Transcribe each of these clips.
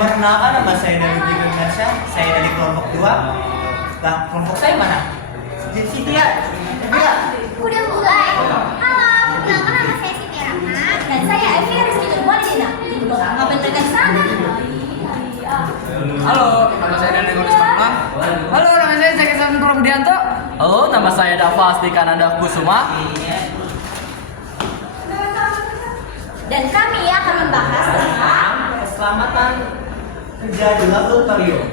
Perkenalkan, nama saya dari Indonesia. Saya dari kelompok 2. Lah, kelompok saya mana? Di situ ya. Ya. Udah mulai. Halo, perkenalkan nama saya Siti Rahma dan saya Evi Rizky Nurwalidina. Ngapain mereka di sana? Halo, nama saya Dani Goris Manulang. Halo, nama saya Zaki Samin Purwodianto. Halo, nama saya Dava Astikananda Kusuma. Dan kami akan membahas tentang Keselamatan kerja di laboratorium.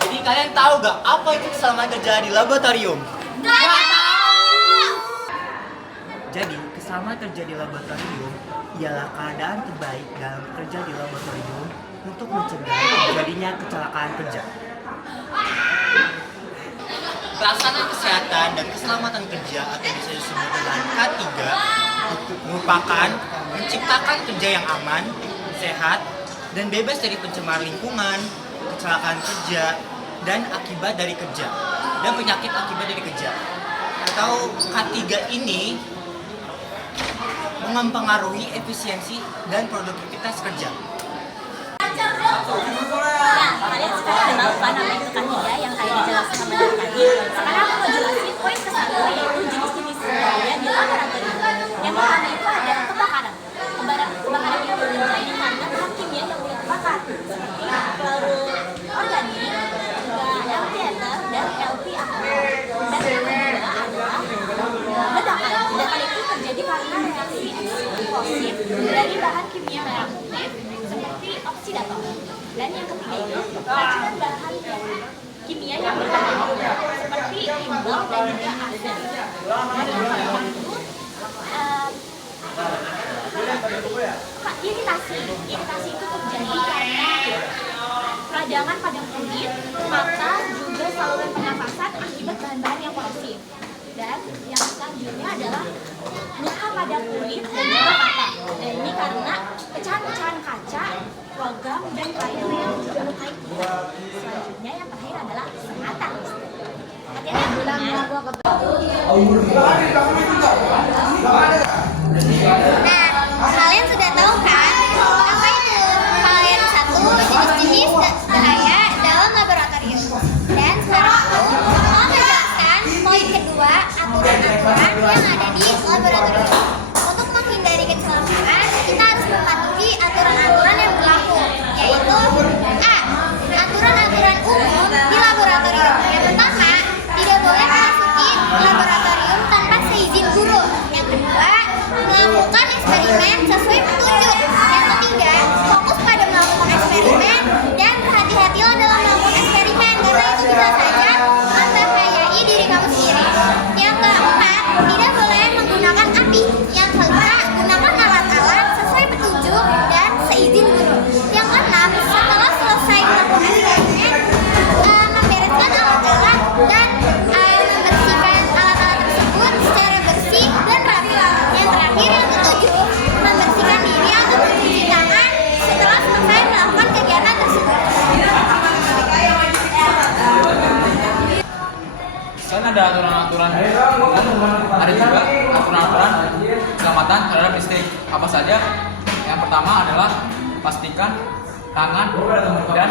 Jadi kalian tahu gak apa itu keselamatan kerja di laboratorium? Gak tahu. Jadi, keselamatan kerja di laboratorium ialah keadaan terbaik dalam kerja di laboratorium untuk mencegah terjadinya kecelakaan kerja. Pelaksanaan kesehatan dan keselamatan kerja atau bisa disebut dengan K3 merupakan menciptakan kerja yang aman, sehat, dan bebas dari pencemar lingkungan, kecelakaan kerja, dan akibat dari kerja, dan penyakit akibat dari kerja. Atau K3 ini mempengaruhi efisiensi dan produktivitas kerja. Nah, kalian sekarang udah tahu kan apa itu K3 yang kayak dijelaskan sama Dani tadi. Sekarang aku mau jelasin poin ke-1, yaitu jenis-jenis kerja di laboratorium. Yang pertama itu ada kebakaran. Kebakaran itu terjadi karena bahan kimia yang mudah terbakar, seperti pelarut organik, juga LPS dan LPA. Dan yang kedua adalah ledakan. Ledakan itu terjadi karena reaksi eksplosif dari bahan kimia merah putih seperti oksidator. Dan yang ketiga itu keracunan bahan kimia yang berbahaya seperti limbah dan juga arsen. Dan yang keempat itu iritasi. Iritasi itu terjadi karena peradangan pada kulit, mata, juga saluran pernafasan akibat bahan-bahan yang korosif. Dan yang selanjutnya adalah luka pada kulit dan juga mata. Dan ini karena pecahan-pecahan kaca, logam, dan kayu yang melukai kulit. Selanjutnya yang terakhir adalah sengatan. Hati-hati ya. Nah, kalian sudah tahu kan apa itu kalian satu jenis-jenis bahaya dalam laboratorium. Dan sekarang aku mau menjelaskan poin kedua, aturan-aturan yang ada di laboratorium. Untuk menghindari kecelakaan, kita harus mematuhi aturan-aturan yang berlaku, yaitu A. Aturan-aturan umum di laboratorium. Yang pertama, tidak boleh memasuki laboratorium tanpa seizin guru. Yang kedua, melakukan eksperimen sesuai petunjuk. Yang ketiga, fokus pada melakukan eksperimen dan berhati-hatilah dalam melakukan eksperimen karena itu bisa saja membahayakan diri kamu sendiri. Yang keempat, tidak boleh menggunakan api. Yang kelima, gunakan alat-alat sesuai petunjuk dan seizin guru. Yang keenam, setelah selesai melakukan eksperimen, membereskan alat-alat dan membersihkan alat-alat tersebut secara bersih dan rapi. Yang terakhir, yang ketujuh, membersihkan diri atau mencuci tangan setelah selesai melakukan kegiatan tersebut. Selain ada aturan-aturan, ada juga aturan-aturan keselamatan terhadap listrik. Apa saja? Yang pertama adalah pastikan tangan dan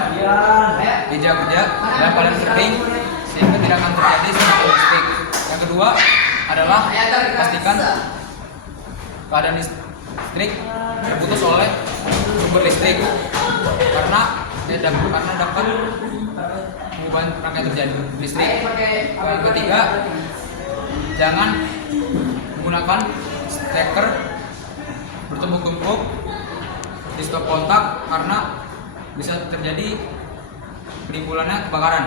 meja-meja dan paling penting sehingga tidak akan terjadi serangan listrik. Yang kedua adalah pastikan keadaan listrik terputus oleh sumber listrik karena dapat mengubah rangkaian terjadi listrik. Yang ketiga, jangan menggunakan steker bertumpuk-tumpuk di stop kontak karena bisa terjadi penimbulannya kebakaran.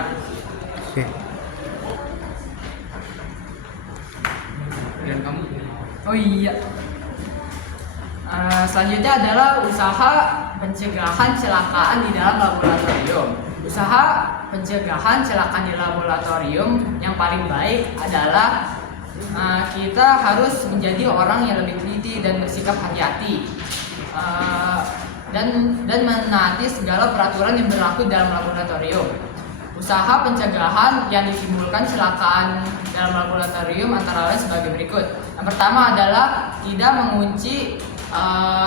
Dan kamu? Oh iya. Selanjutnya adalah usaha pencegahan kecelakaan di dalam laboratorium. Usaha pencegahan kecelakaan di laboratorium yang paling baik adalah kita harus menjadi orang yang lebih teliti dan bersikap hati-hati, dan menaati segala peraturan yang berlaku dalam laboratorium. Usaha pencegahan yang ditimbulkan kecelakaan dalam laboratorium antara lain sebagai berikut. Yang pertama adalah tidak mengunci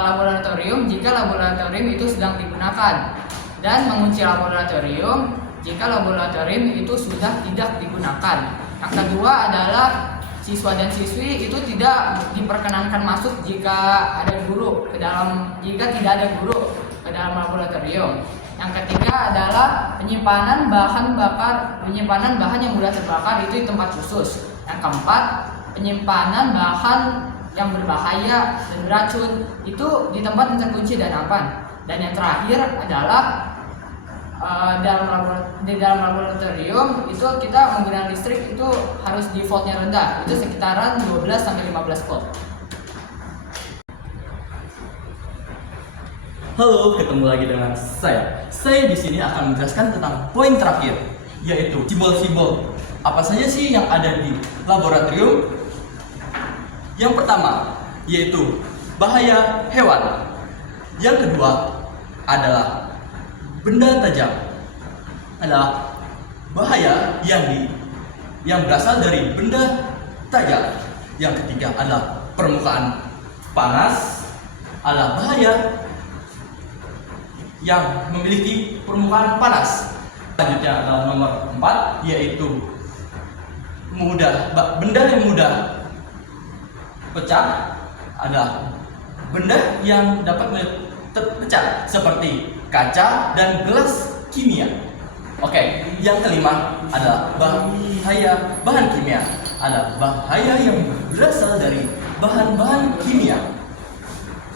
laboratorium jika laboratorium itu sedang digunakan, dan mengunci laboratorium jika laboratorium itu sudah tidak digunakan. Yang kedua adalah siswa dan siswi itu tidak diperkenankan masuk jika tidak ada guru ke dalam laboratorium. Yang ketiga adalah penyimpanan bahan yang mudah terbakar itu di tempat khusus. Yang keempat, penyimpanan bahan yang berbahaya dan beracun itu di tempat yang terkunci dan aman. Dan yang terakhir adalah di dalam laboratorium itu kita menggunakan listrik itu harus di voltnya rendah, itu sekitaran 12-15 volt. Halo, ketemu lagi dengan saya. Saya di sini akan menjelaskan tentang poin terakhir, yaitu simbol-simbol. Apa saja sih yang ada di laboratorium? Yang pertama, yaitu bahaya hewan. Yang kedua adalah benda tajam. Adalah bahaya yang berasal dari benda tajam. Yang ketiga adalah permukaan panas. Adalah bahaya yang memiliki permukaan panas. Selanjutnya adalah nomor 4, yaitu benda yang mudah pecah. Adalah benda yang dapat terpecah seperti kaca dan gelas kimia. Oke, yang kelima adalah bahaya bahan kimia. Ada bahaya yang berasal dari bahan-bahan kimia.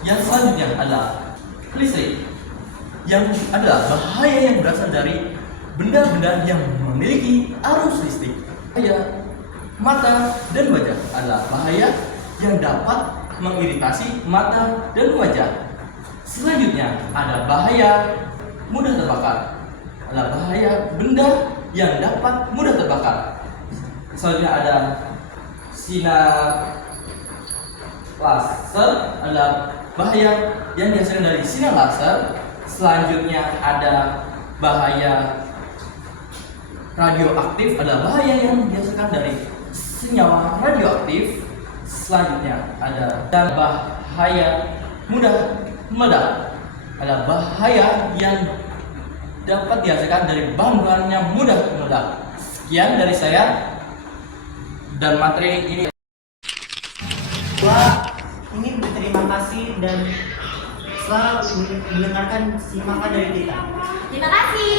Yang selanjutnya adalah listrik, yang adalah bahaya yang berasal dari benda-benda yang memiliki arus listrik. Bahaya mata dan wajah adalah bahaya yang dapat mengiritasi mata dan wajah. Selanjutnya ada bahaya mudah terbakar, adalah bahaya benda yang dapat mudah terbakar. Selanjutnya ada sinar laser, adalah bahaya yang dihasilkan dari sinar laser. Selanjutnya ada bahaya radioaktif, adalah bahaya yang dihasilkan dari senyawa radioaktif. Selanjutnya ada bahaya mudah meledak, adalah bahaya yang dapat dihasilkan dari bahan-bahan yang mudah meledak. Sekian dari saya, dan materi ini. Gua ingin berterima kasih dan selalu mendengarkan simakan dari kita. Terima kasih.